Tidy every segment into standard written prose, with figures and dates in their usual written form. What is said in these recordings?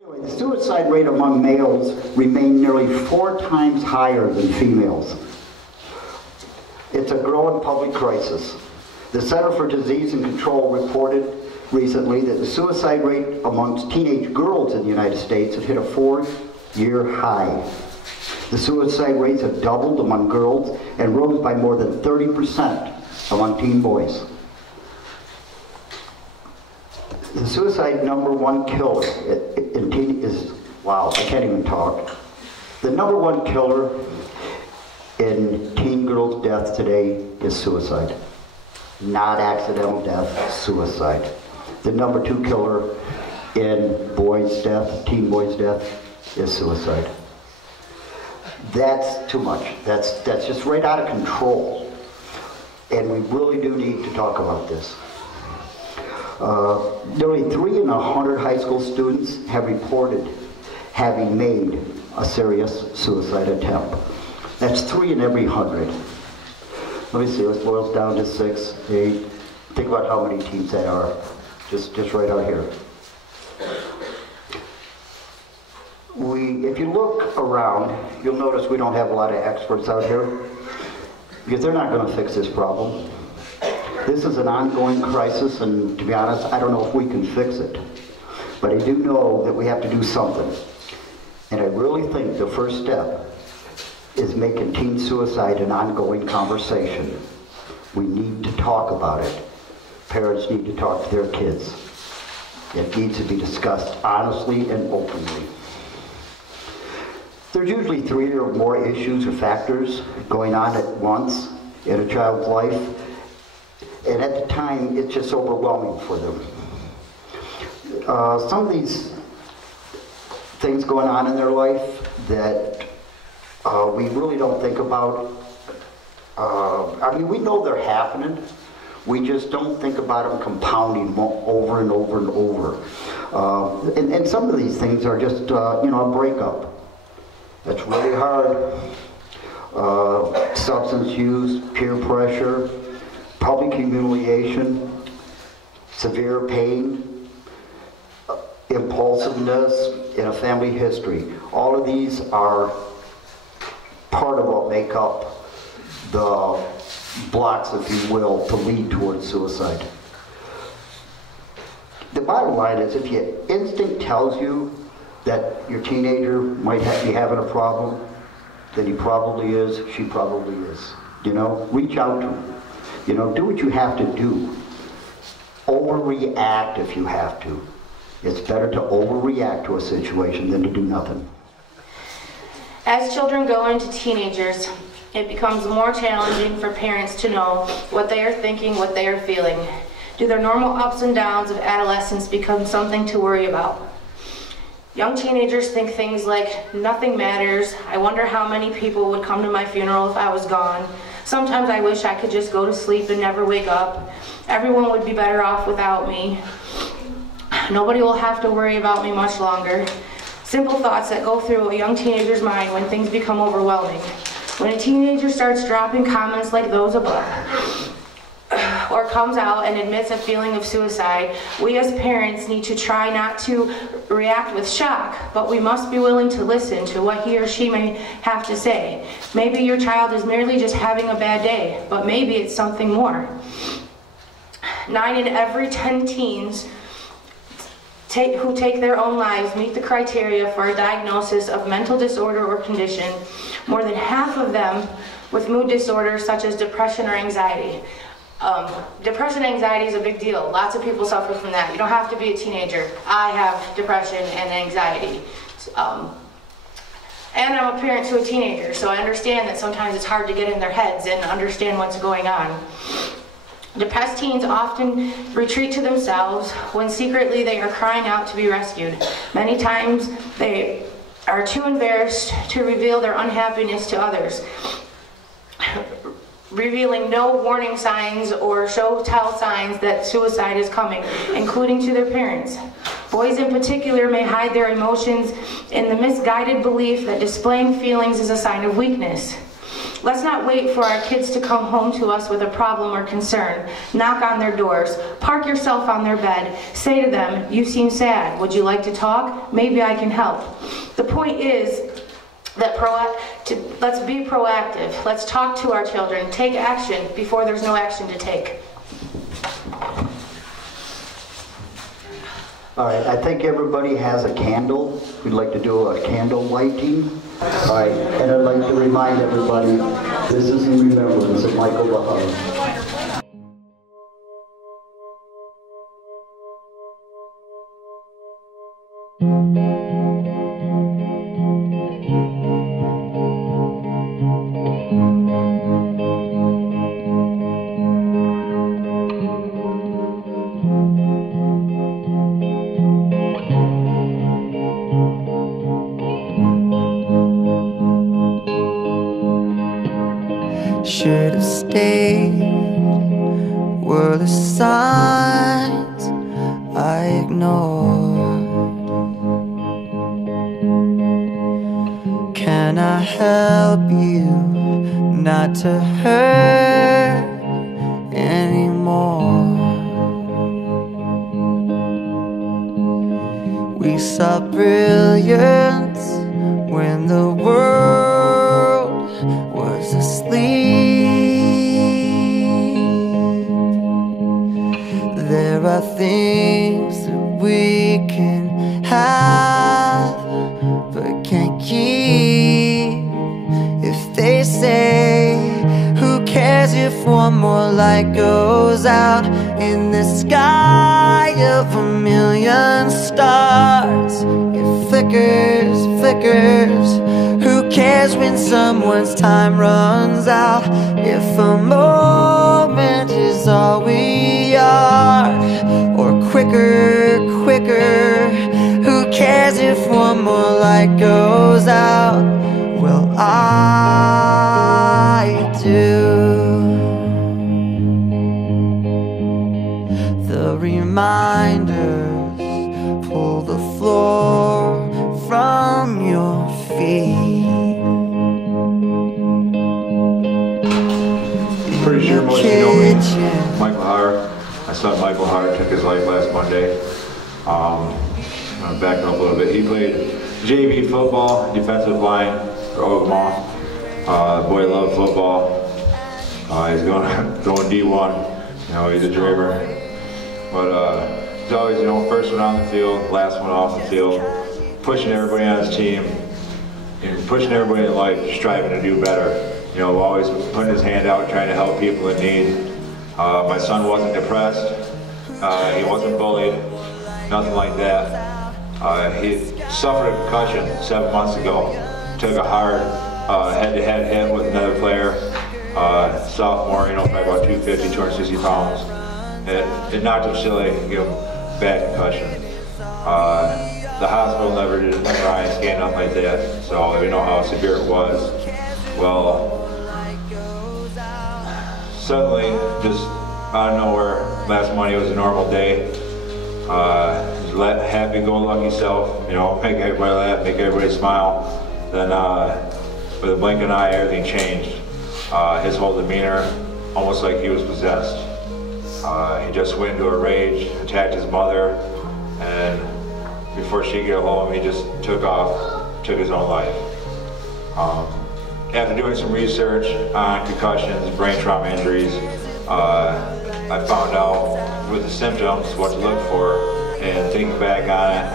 Anyway, the suicide rate among males remained nearly 4 times higher than females. It's a growing public crisis. The Center for Disease and Control reported recently that the suicide rate amongst teenage girls in the United States had hit a 4-year high. The suicide rates have doubled among girls and rose by more than 30% among teen boys. The suicide #1 killer in teen is, wow, I can't even talk. The #1 killer in teen girls' death today is suicide. Not accidental death, suicide. The #2 killer in boys' death, teen boys' death, is suicide. That's too much. That's just right out of control. And we really do need to talk about this. Nearly 3 in 100 high school students have reported having made a serious suicide attempt. That's 3 in every 100. Let me see, this boils down to 6, 8. Think about how many teens that are, just right out here. If you look around, you'll notice we don't have a lot of experts out here, because they're not going to fix this problem. This is an ongoing crisis, and to be honest, I don't know if we can fix it. But I do know that we have to do something. And I really think the first step is making teen suicide an ongoing conversation. We need to talk about it. Parents need to talk to their kids. It needs to be discussed honestly and openly. There's usually 3 or more issues or factors going on at once in a child's life. And at the time, it's just overwhelming for them. Some of these things going on in their life that we really don't think about. I mean, we know they're happening. We just don't think about them compounding over and over and over. And some of these things are just, a breakup. That's really hard. Substance use, peer pressure, public humiliation, severe pain, impulsiveness in a family history. All of these are part of what make up the blocks, if you will, to lead towards suicide. The bottom line is, if your instinct tells you that your teenager might be having a problem, then he probably is, she probably is. Reach out to him. Do what you have to do. Overreact if you have to. It's better to overreact to a situation than to do nothing. As children go into teenagers, it becomes more challenging for parents to know what they are thinking, what they are feeling. Do their normal ups and downs of adolescence become something to worry about? Young teenagers think things like, nothing matters, I wonder how many people would come to my funeral if I was gone. Sometimes I wish I could just go to sleep and never wake up. Everyone would be better off without me. Nobody will have to worry about me much longer. Simple thoughts that go through a young teenager's mind when things become overwhelming. When a teenager starts dropping comments like those above, or comes out and admits a feeling of suicide, we as parents need to try not to react with shock, but we must be willing to listen to what he or she may have to say. Maybe your child is merely just having a bad day, but maybe it's something more. 9 in every 10 teens who take their own lives meet the criteria for a diagnosis of mental disorder or condition. More than half of them with mood disorders such as depression or anxiety. Depression and anxiety is a big deal. Lots of people suffer from that. You don't have to be a teenager. I have depression and anxiety. And I'm a parent to a teenager, so I understand that sometimes it's hard to get in their heads and understand what's going on. Depressed teens often retreat to themselves when secretly they are crying out to be rescued. Many times they are too embarrassed to reveal their unhappiness to others, revealing no warning signs or show-tell signs that suicide is coming, including to their parents. Boys in particular may hide their emotions in the misguided belief that displaying feelings is a sign of weakness. Let's not wait for our kids to come home to us with a problem or concern. Knock on their doors. Park yourself on their bed. Say to them, "You seem sad. Would you like to talk? Maybe I can help." The point is that let's be proactive. Let's talk to our children. Take action before there's no action to take. All right, I think everybody has a candle. We'd like to do a candle lighting. All right, and I'd like to remind everybody, this is in remembrance of Michael Lahar. Should have stayed, were the signs I ignored. Can I help you not to hurt anymore? We saw brilliance when the world was asleep. There are things that we can have but can't keep. If they say, who cares if one more light goes out in the sky of a million stars? It flickers, flickers. Who cares when someone's time runs out? If a moment is all we are, or quicker, quicker. Who cares if one more light goes out? Well, I do. The reminders pull the floor from your feet. Pretty sure most of you know me, Michael Lahar. My son Michael Lahar took his life last Monday. I'm backing up a little bit. He played JV football, defensive line for Ogama. Boy loved football. He's going D1. You know, he's a dreamer. But he's always, you know, first one on the field, last one off the field, pushing everybody on his team, and pushing everybody in life, striving to do better. You know, always putting his hand out, trying to help people in need. My son wasn't depressed. He wasn't bullied. Nothing like that. He suffered a concussion 7 months ago. Took a hard head-to-head hit with another player. Sophomore, you know, probably about 250, 260 pounds. It knocked him silly, gave him bad concussion. The hospital never did an MRI scan, nothing like that, so we know how severe it was. Well, suddenly, just out of nowhere, last Monday was a normal day. Happy-go-lucky self, you know, make everybody laugh, make everybody smile. Then, with a blink of an eye, everything changed. His whole demeanor, almost like he was possessed. He just went into a rage, attacked his mother, and before she could get home, he just took his own life. After doing some research on concussions, brain trauma injuries, I found out with the symptoms what to look for, and thinking back on it,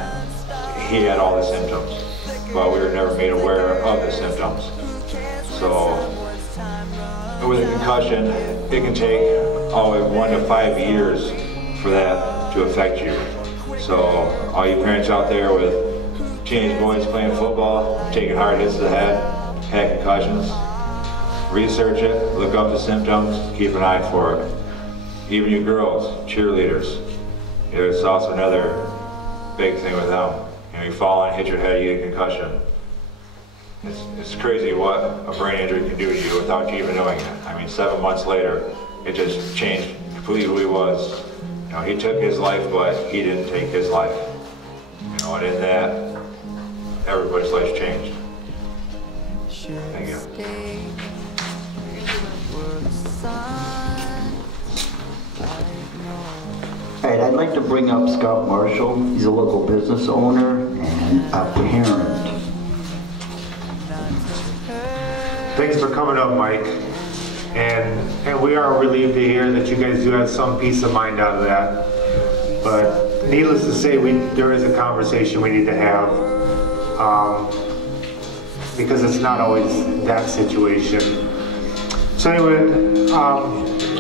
he had all the symptoms, but we were never made aware of the symptoms. So with a concussion, it can take 1 to 5 years for that to affect you. So all you parents out there with teenage boys playing football, taking hard hits to the head, had concussions, research it, look up the symptoms, keep an eye for it. Even you girls, cheerleaders, it's also another big thing with them. You know, you fall and hit your head, you get a concussion. It's crazy what a brain injury can do to you without you even knowing it. I mean, 7 months later, it just changed completely who he was. You know, he took his life, but he didn't take his life. You know, and in that, everybody's life's changed. Thank you. All right, I'd like to bring up Scott Marshall. He's a local business owner and a parent. Thanks for coming up, Mike. And we are relieved to hear that you guys do have some peace of mind out of that. But needless to say, there is a conversation we need to have, because it's not always that situation. So anyway,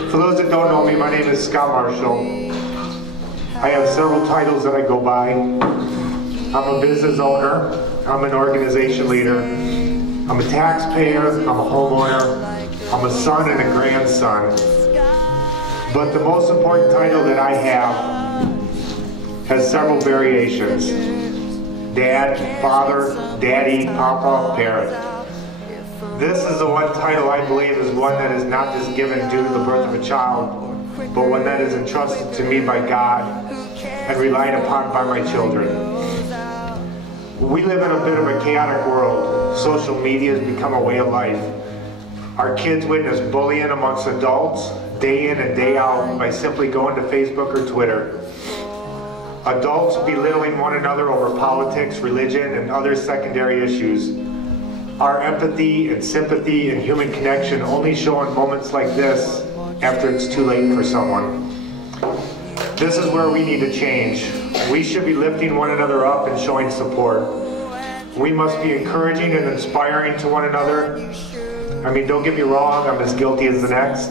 for those that don't know me, my name is Scott Marshall. I have several titles that I go by. I'm a business owner, I'm an organization leader, I'm a taxpayer, I'm a homeowner, I'm a son and a grandson. But the most important title that I have has several variations. Dad, father, daddy, papa, parent. This is the one title I believe is one that is not just given due to the birth of a child, but one that is entrusted to me by God and relied upon by my children. We live in a bit of a chaotic world. Social media has become a way of life. Our kids witness bullying amongst adults day in and day out by simply going to Facebook or Twitter. Adults belittling one another over politics, religion, and other secondary issues. Our empathy and sympathy and human connection only show in moments like this after it's too late for someone. This is where we need to change. We should be lifting one another up and showing support. We must be encouraging and inspiring to one another. I mean, don't get me wrong, I'm as guilty as the next.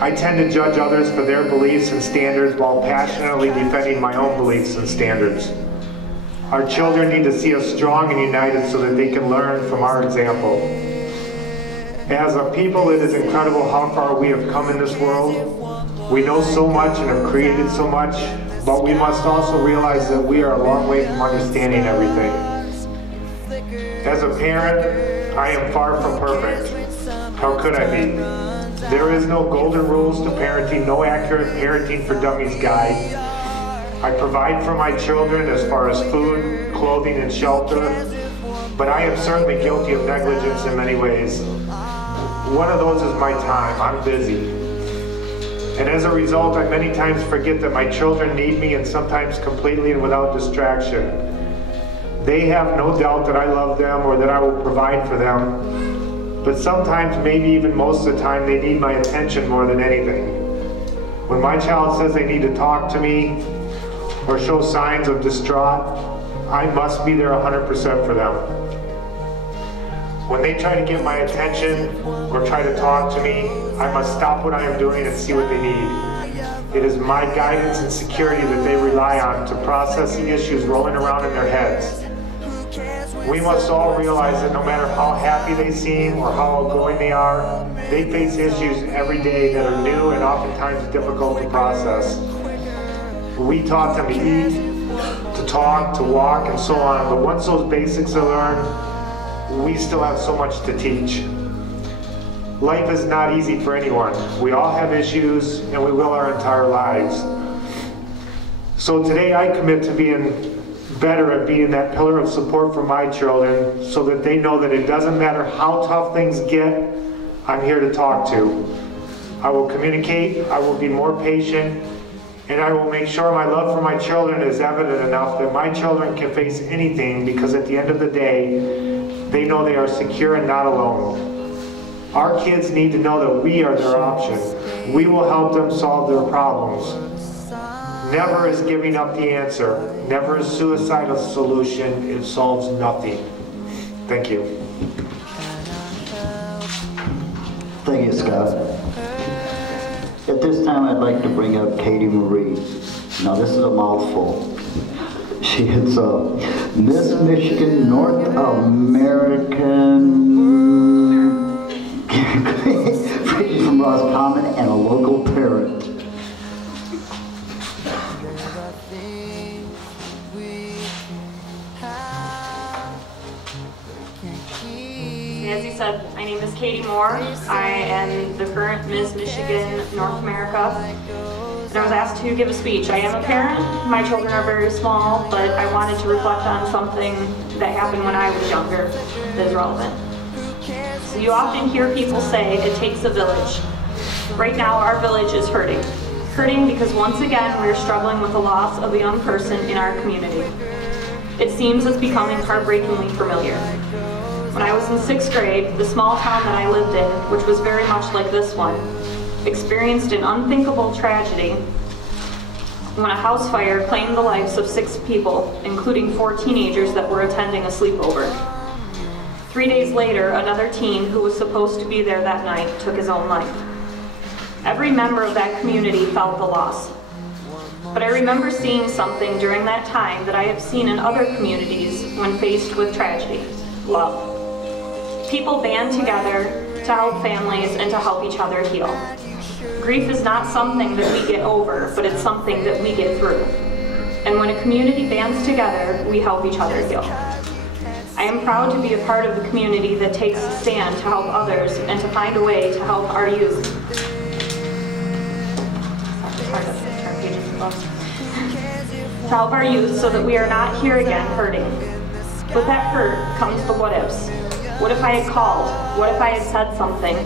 I tend to judge others for their beliefs and standards while passionately defending my own beliefs and standards. Our children need to see us strong and united so that they can learn from our example. As a people, it is incredible how far we have come in this world. We know so much and have created so much, but we must also realize that we are a long way from understanding everything. As a parent, I am far from perfect. How could I be? There is no golden rules to parenting, no accurate parenting for dummies guide. I provide for my children as far as food, clothing, and shelter, but I am certainly guilty of negligence in many ways. One of those is my time. I'm busy. And as a result, I many times forget that my children need me, and sometimes completely and without distraction. They have no doubt that I love them or that I will provide for them, but sometimes, maybe even most of the time, they need my attention more than anything. When my child says they need to talk to me or show signs of distraught, I must be there 100% for them. When they try to get my attention or try to talk to me, I must stop what I am doing and see what they need. It is my guidance and security that they rely on to process the issues rolling around in their heads. We must all realize that no matter how happy they seem or how outgoing they are, they face issues every day that are new and oftentimes difficult to process. We taught them to eat, to talk, to walk, and so on, but once those basics are learned, we still have so much to teach. Life is not easy for anyone. We all have issues, and we will our entire lives. So today I commit to being better at being that pillar of support for my children so that they know that it doesn't matter how tough things get, I'm here to talk to. I will communicate, I will be more patient, and I will make sure my love for my children is evident enough that my children can face anything, because at the end of the day, they know they are secure and not alone. Our kids need to know that we are their option. We will help them solve their problems. Never is giving up the answer. Never is suicide a solution. It solves nothing. Thank you. Thank you, Scott. At this time, I'd like to bring up Katie Marie. Now, this is a mouthful. She is a Miss Michigan North American, she's from Roscommon, and a local parent. As you said, my name is Katie Moore. I am the current Miss Michigan North America. And I was asked to give a speech. I am a parent. My children are very small, but I wanted to reflect on something that happened when I was younger that is relevant. You often hear people say it takes a village. Right now, our village is hurting. Hurting because once again, we are struggling with the loss of a young person in our community. It seems it's becoming heartbreakingly familiar. When I was in 6th grade, the small town that I lived in, which was very much like this one, experienced an unthinkable tragedy when a house fire claimed the lives of 6 people, including 4 teenagers that were attending a sleepover. 3 days later, another teen who was supposed to be there that night took his own life. Every member of that community felt the loss. But I remember seeing something during that time that I have seen in other communities when faced with tragedy: love. People band together to help families and to help each other heal. Grief is not something that we get over, but it's something that we get through. And when a community bands together, we help each other heal. I am proud to be a part of the community that takes a stand to help others and to find a way to help our youth. To help our youth so that we are not here again hurting. With that hurt comes the what ifs. What if I had called? What if I had said something?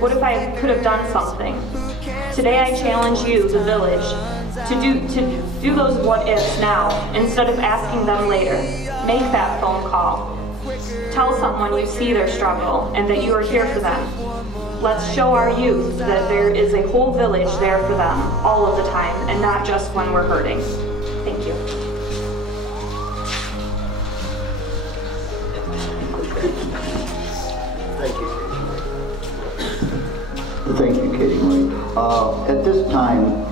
What if I could have done something? Today I challenge you, the village, to do those what ifs now instead of asking them later. Make that phone call. Tell someone you see their struggle and that you are here for them. Let's show our youth that there is a whole village there for them all of the time and not just when we're hurting. Thank you. Thank you, Katie Marie. At this time,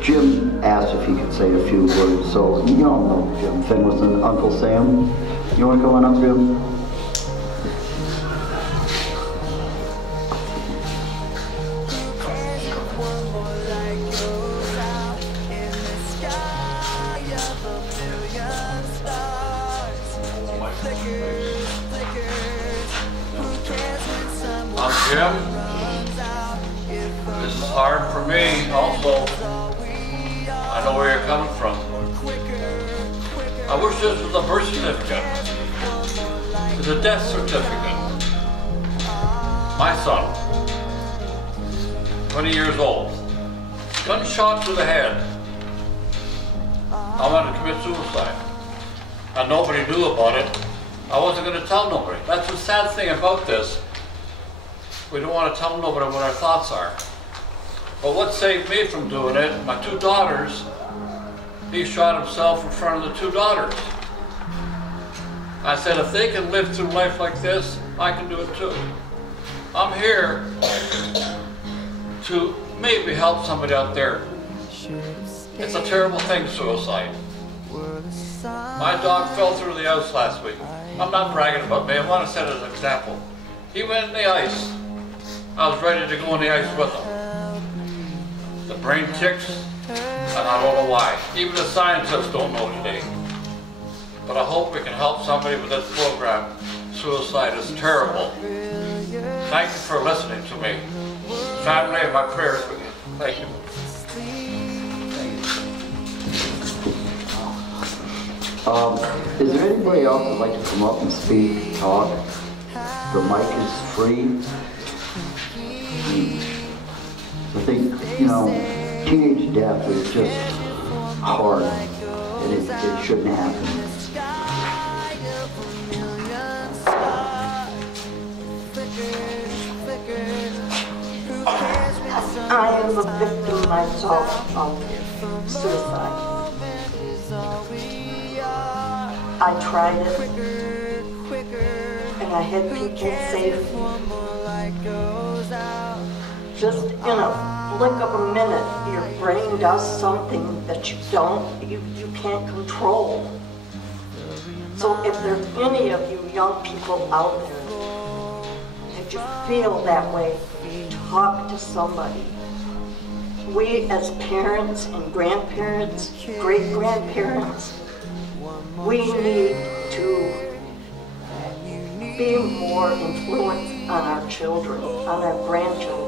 Jim asked if he could say a few words. So you all know Jim Finn and Uncle Sam. You want to come on up, Jim? I'm Jim. This is hard for me also. I know where you're coming from. I wish this was a birth certificate. It's a death certificate. My son, 20 years old, gunshot to the head. I wanted to commit suicide. And nobody knew about it. I wasn't going to tell nobody. That's the sad thing about this. We don't want to tell nobody what our thoughts are. But what saved me from doing it, my 2 daughters, he shot himself in front of the 2 daughters. I said, if they can live through life like this, I can do it too. I'm here to maybe help somebody out there. It's a terrible thing, suicide. My dog fell through the ice last week. I'm not bragging about me, I want to set it as an example. He went in the ice. I was ready to go in the ice with him. The brain ticks, and I don't know why. Even the scientists don't know today. But I hope we can help somebody with this program. Suicide is terrible. Thank you for listening to me. Family, my prayers with you. Thank you. Is there anybody else who'd like to come up and speak, talk? The mic is free. I think, teenage death is just hard, and it shouldn't happen. I am a victim myself of suicide. I tried it, and I had people say to me, just in a flick of a minute, your brain does something that you can't control. So if there's any of you young people out there, if you feel that way, talk to somebody. We as parents and grandparents, great-grandparents, we need to be more influenced on our children, on our grandchildren.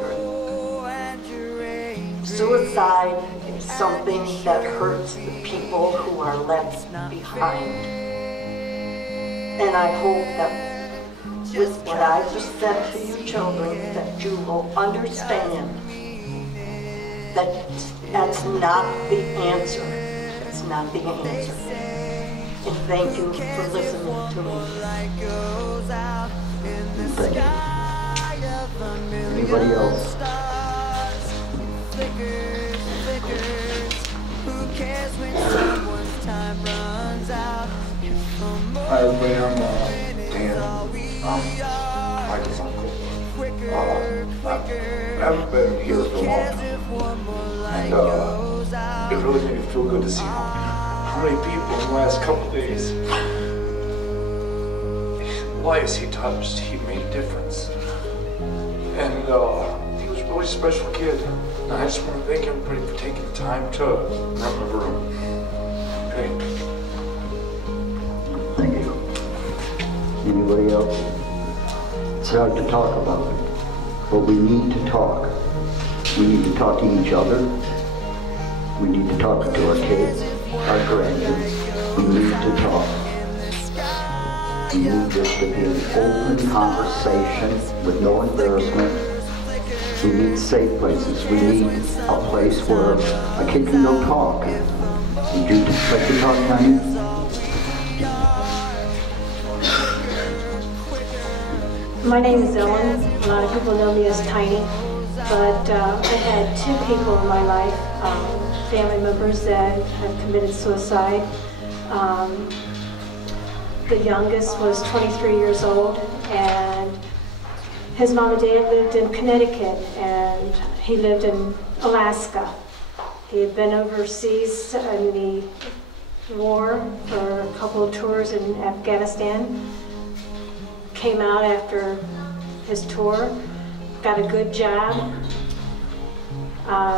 Suicide is something that hurts the people who are left behind. And I hope that with what I just said to you children, that you will understand that that's not the answer. It's not the answer. And thank you for listening to me. Thank you. Anybody else? Hi everybody, I'm Dan, Michael's uncle. I haven't been here for a long time, and it really made me feel good to see how many people in the last couple of days, lives he touched, he made a difference. And he was a really special kid. And I just want to thank everybody for taking the time to remember him. Okay. Thank you. Anybody else? It's hard to talk about it, but we need to talk. We need to talk to each other. We need to talk to our kids, our grandkids. We need to talk. We need this to be an open conversation with no embarrassment. We need safe places. We need a place where a kid can go talk. Would you like to talk, Tiny? My name is Helen. A lot of people know me as Tiny, but I had two people in my life, family members that have committed suicide. The youngest was 23 years old, and his mom and dad lived in Connecticut, and he lived in Alaska. He had been overseas in the war for a couple of tours in Afghanistan. Came out after his tour, got a good job.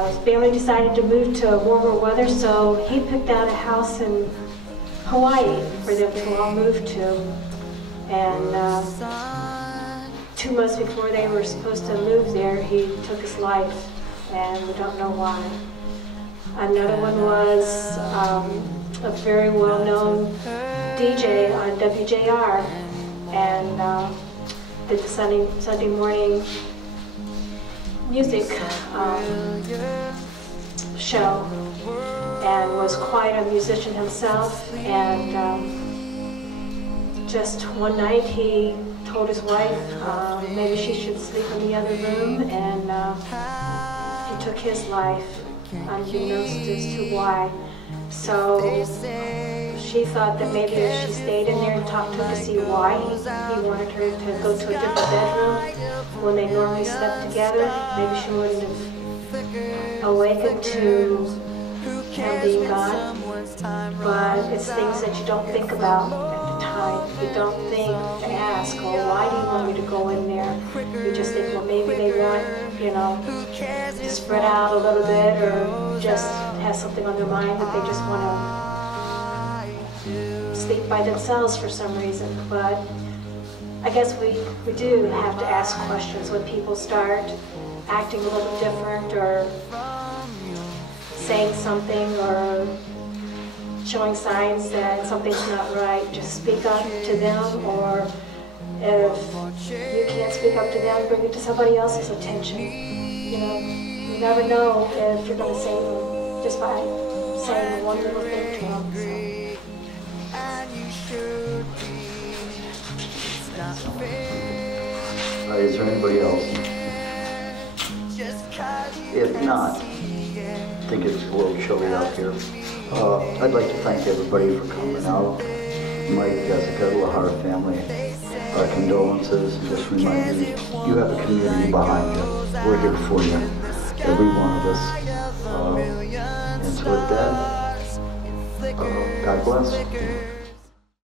His family decided to move to warmer weather, so he picked out a house in Hawaii for them to all move to. And 2 months before they were supposed to move there, he took his life, and we don't know why. Another one was a very well-known DJ on WJR, and did the Sunday morning music show, and was quite a musician himself. And just one night he told his wife maybe she should sleep in the other room, and he took his life, unbeknownst as to why. So she thought that maybe if she stayed in there and talked to her to see why he wanted her to go to a different bedroom when they normally slept together, maybe she wouldn't have awakened to him being gone. But it's things that you don't think about at the time. You don't think to ask, oh, why do you want me to go in there? You just think, well, maybe they want, to spread out a little bit, or just have something on their mind that they just want to sleep by themselves for some reason. But I guess we do have to ask questions when people start acting a little different, or saying something, or showing signs that something's not right. Just speak up to them, or if you can't speak up to them, bring it to somebody else's attention. You never know if you're going to save them just by saying one little thing to them. Is there anybody else? If not, I think it's a little chilly out here. I'd like to thank everybody for coming out. Mike, Jessica, Lahar family, our condolences, and just remind you, you have a community behind you. We're here for you, every one of us. And so with that, God bless.